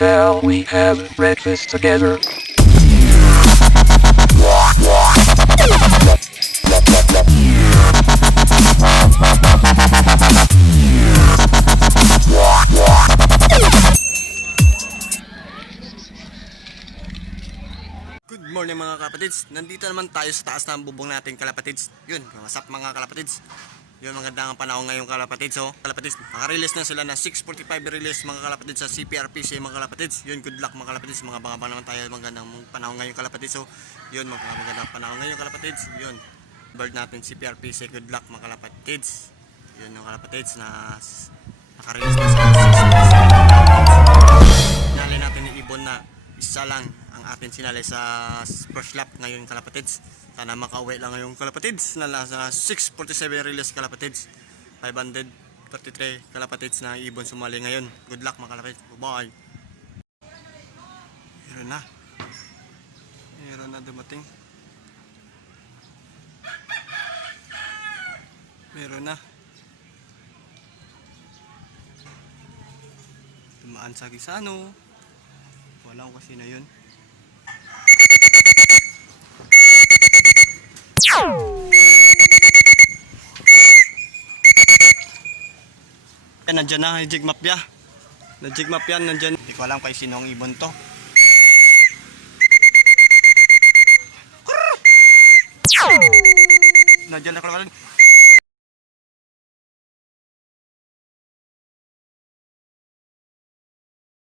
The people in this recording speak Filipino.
Shall we have breakfast together? Good morning mga kalapatids. Nandito naman tayo sa taas ng bubong natin kalapatids. Yun, what's up mga kalapatids? Yun, magandang panahon ngayong kalapatids. So, kalapatids, makarelease na sila na 6:45 release mga kalapatids sa cprps mga kalapatids. Yun, good luck mga kalapatids. Mga baka naman tayo magandang panahon ngayong kalapatids. So, yun, magandang panahon ngayong kalapatids. Yun, bird natin cprps. Good luck mga kalapatids. Yun yung kalapatids na nakarelease na sa 6:47. Sinali natin ni Ibon na isa lang ang atin sinalay sa first lap ngayon kalapatids. Sana makauwi lang ngayong kalapatids na nasa 6:47 release kalapatids. 533 kalapatids na Ibon sumali ngayon. Good luck mga kalapatids. Bye. Meron na dumating. Meron na. Tumaan sa gisano. Wala ko kasi na yun. Nandiyan na, jigmap ya. Najigmap yan, nandiyan. Hindi ko alam kay sinong ibon to. Nandiyan na kalapatids.